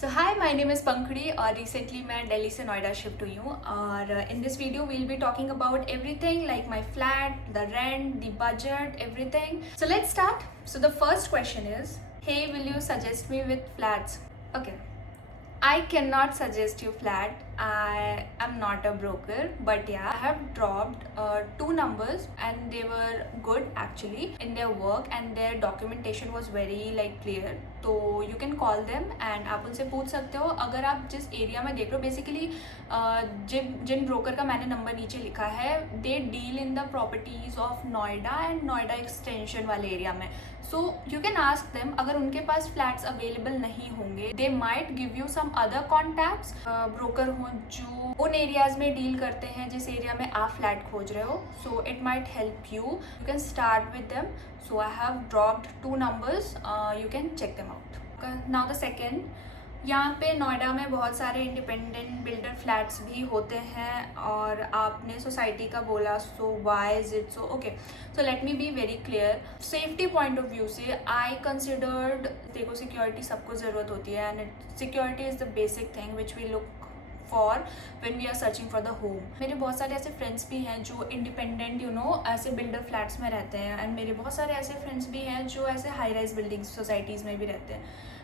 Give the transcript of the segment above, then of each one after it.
So hi, my name is Pankhadi और recently मैं दिल्ली से नोएडा शिफ्ट हुई हूँ और in this video will be talking about everything like my flat, the rent, the budget, everything. So let's start. So the first question is, hey will you suggest me with flats? Okay, I cannot suggest you flat. I am not a broker, but yeah, I have dropped two numbers and they were good actually in their work and their documentation was very like clear. तो you can call them and आप उनसे पूछ सकते हो अगर आप जिस area में देख रहे हो. बेसिकली जिन ब्रोकर का मैंने नंबर नीचे लिखा है, they deal in the properties of Noida and Noida extension वाले एरिया में. So you can ask them. अगर उनके पास फ्लैट्स अवेलेबल नहीं होंगे, they might give you some other contacts broker हों जो उन एरियाज में डील करते हैं जिस एरिया में आप फ्लैट खोज रहे हो. So it might help you. You can start with them. So I have dropped two numbers. You can check them out. Now the second, यहाँ पे नोएडा में बहुत सारे इंडिपेंडेंट बिल्डर फ्लैट्स भी होते हैं और आपने सोसाइटी का बोला. So why is it so? Okay, so let me be very clear. Safety point of view से आई कंसिडर्ड, देखो सिक्योरिटी सबको ज़रूरत होती है and security is the basic thing which we look for when we are searching for the home. मेरे बहुत सारे ऐसे फ्रेंड्स भी हैं जो इंडिपेंडेंट ऐसे बिल्डर फ्लैट्स में रहते हैं एंड मेरे बहुत सारे ऐसे फ्रेंड्स भी हैं जो ऐसे हाई राइज बिल्डिंग सोसाइटीज़ में भी रहते हैं.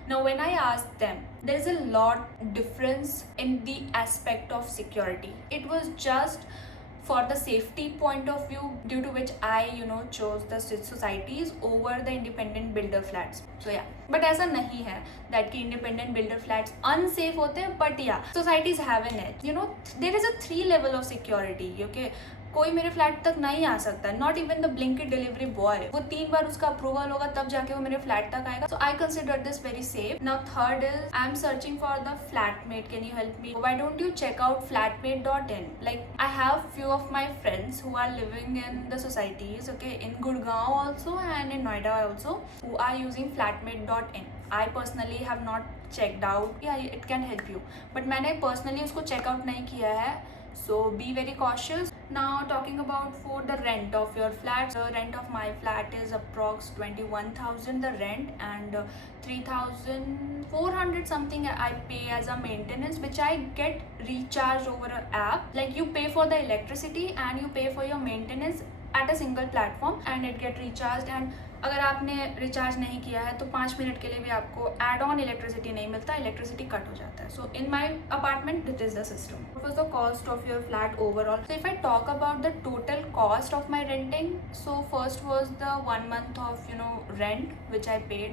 Now when I asked them, there is a lot difference in the aspect of security. It was just for the safety point of view due to which I chose the societies over the independent builder flats. So yeah, but ऐसा नहीं है that कि independent builder flats unsafe होते हैं, but yeah, societies have an edge. There is a 3 level of security. Okay, कोई मेरे flat तक नहीं आ सकता. Not even the Blinkit delivery boy. वो 3 बार उसका अप्रूवल होगा तब जाके वो मेरे फ्लैट तक आएगा. So I consider this very safe. Now third is, I am searching for the flatmate. Can you help me? Why don't you check out flatmate.in? Like I have few of my friends who are living in the societies, okay, in Gurgaon also and in Noida also, who are using flatmate.in. I personally have not checked out. Yeah, it can help you, but मैंने personally उसको check out नहीं किया है. So be very cautious. Now talking about for the rent of your flat, the rent of my flat is approx 21,000 the rent and 3,400 something I pay as a maintenance, which I get recharged over an app. Like you pay for the electricity and you pay for your maintenance at a single platform and it get recharged. And अगर आपने recharge नहीं किया है तो 5 minute के लिए भी आपको एड ऑन इलेक्ट्रिसिटी नहीं मिलता, इलेक्ट्रिसिटी कट हो जाता है. So in my apartment that is the system. What was the cost of your flat overall? So if I talk about the total cost of my renting, so first was the 1 month of rent which I paid,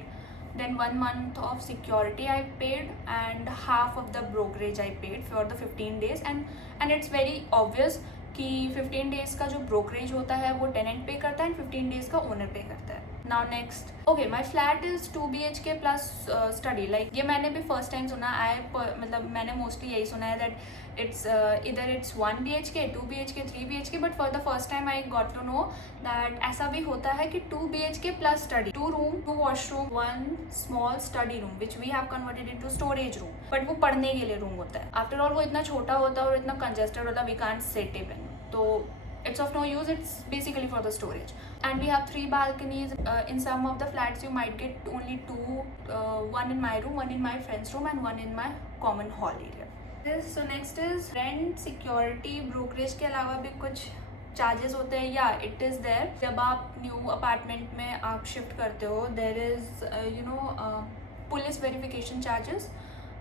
then 1 month of security I paid and half of the brokerage I paid for the 15 days. And it's very obvious कि 15 days का जो brokerage होता है वो tenant पे करता है and 15 days का ओनर पे करता है. Now next, okay, my flat is 2 BHK plus study. Like ये मैंने भी फर्स्ट टाइम सुना. मतलब मैंने मोस्टली यही सुना है दैट इट्स इधर it's 1 BHK, 2 BHK, 3 BHK, but for the first time I got to know that ऐसा भी होता है कि 2 BHK plus study, 2 room, 2 washroom, 1 small study room which we have converted into storage room. But वो पढ़ने के लिए रूम होता है. आफ्टर ऑल वो इतना छोटा होता है और इतना कंजेस्टेड होता है, we can't sit even. So it's of no use. It's basically for the storage. And we have 3 balconies. In some of the flats you might get only 2, one in my room, one in my friend's room and one in my common hall area. So next is rent, security, brokerage के अलावा भी कुछ charges होते हैं. या it is there. जब आप new apartment में आप शिफ्ट करते हो, there is police verification charges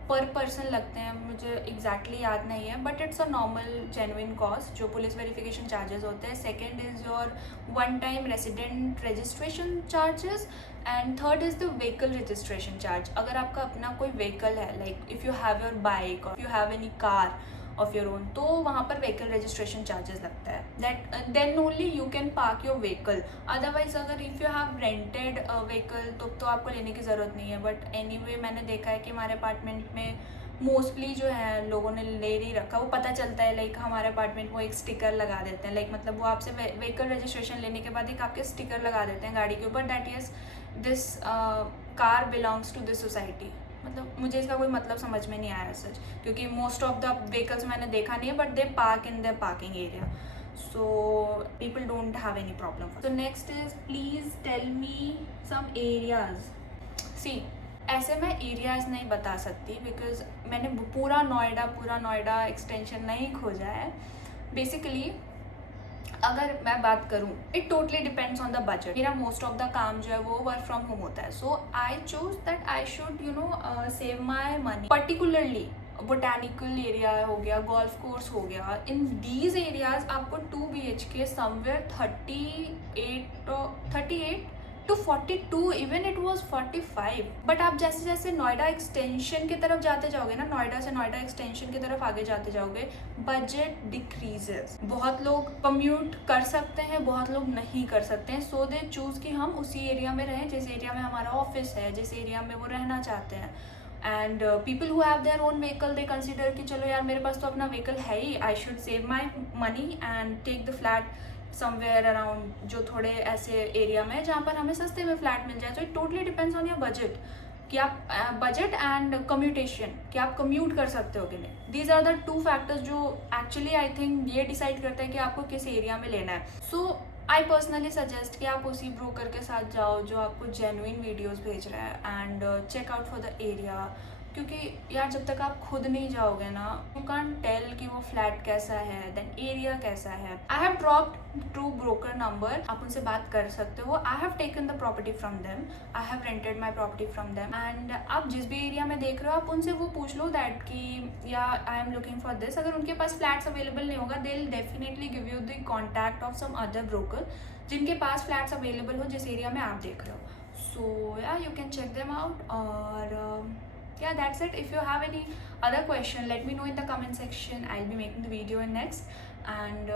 per person लगते हैं. मुझे एग्जैक्टली याद नहीं है, but it's a normal genuine cost जो पुलिस वेरिफिकेशन चार्जेस होते हैं. Second is your 1 time resident registration charges and third is the vehicle registration charge. अगर आपका अपना कोई व्हीकल है, like if you have your bike और you have any car of your own, तो वहाँ पर व्हीकल रजिस्ट्रेशन चार्जेस लगता है. That then only you can park your vehicle. Otherwise अगर if you have rented vehicle तो आपको लेने की ज़रूरत नहीं है. बट एनीवे मैंने देखा है कि हमारे अपार्टमेंट में मोस्टली जो है लोगों ने ले नहीं रखा. वो पता चलता है लाइक हमारे अपार्टमेंट वो एक स्टिकर लगा देते हैं. लाइक मतलब वो आपसे व्हीकल रजिस्ट्रेशन लेने के बाद एक आपके स्टिकर लगा देते हैं गाड़ी के ऊपर, that is this car belongs to this society. मतलब मुझे इसका कोई मतलब समझ में नहीं आया सच, क्योंकि मोस्ट ऑफ द व्हीकल्स मैंने देखा नहीं है, but they park in the parking area. so people don't have any problem. So next is, please tell me some areas. See, ऐसे मैं एरियाज नहीं बता सकती बिकॉज मैंने पूरा नोएडा एक्सटेंशन नहीं खोजा है. बेसिकली अगर मैं बात करूँ, it totally depends on the budget. मेरा मोस्ट ऑफ द काम जो है वो वर्क फ्रॉम होम होता है. So I choose that I should save my money. Particularly botanical area हो गया, गोल्फ कोर्स हो गया, इन दीज एरियाज आपको 2 BHK somewhere 38 to 42, even it was 45. But आप जैसे जैसे नोएडा एक्सटेंशन की तरफ जाते जाओगे ना, नोएडा से नोएडा एक्सटेंशन की तरफ आगे जाते जाओगे, बजट डिक्रीजेस. बहुत लोग कम्यूट कर सकते हैं, बहुत लोग नहीं कर सकते हैं. सो दे चूज कि हम उसी एरिया में रहें जिस एरिया में हमारा ऑफिस है, जिस एरिया में वो रहना चाहते हैं. And people who have their own vehicle, they consider कि चलो यार मेरे पास तो अपना व्हीकल है ही, I should save my money and take the flat somewhere around, जो थोड़े ऐसे एरिया में जहाँ पर हमें सस्ते में फ्लैट मिल जाए. तो it totally depends on your budget कि आप बजट एंड कम्यूटेशन, कि आप कम्यूट कर सकते हो कि नहीं. दीज आर द 2 फैक्टर्स जो एक्चुअली आई थिंक ये डिसाइड करते हैं कि आपको किस एरिया में लेना है. सो आई पर्सनली सजेस्ट कि आप उसी ब्रोकर के साथ जाओ जो आपको जेन्युइन वीडियोस भेज रहा है and check out for the area. क्योंकि यार जब तक आप खुद नहीं जाओगे ना, यू कांट टेल कि वो फ्लैट कैसा है, देन एरिया कैसा है. आई हैव ड्रॉप्ड 2 ब्रोकर नंबर, आप उनसे बात कर सकते हो. I have taken the property from them, I have rented my property from them. And आप जिस भी एरिया में देख रहे हो आप उनसे वो पूछ लो दैट कि या I am looking for this. अगर उनके पास फ्लैट्स अवेलेबल नहीं होगा, they will definitely give you the contact of some other broker जिनके पास फ्लैट्स अवेलेबल हो जिस एरिया में आप देख रहे हो. So yeah you can check them out. और yeah, that's it. If you have any other question, let me know in the comment section. I'll be making the video in next. And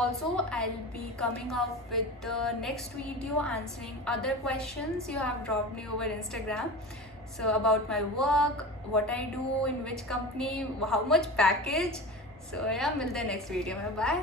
also I'll be coming out with the next video answering other questions you have dropped me over Instagram. So about my work, what I do, in which company, how much package. So yeah, milte hain next video mein. Bye.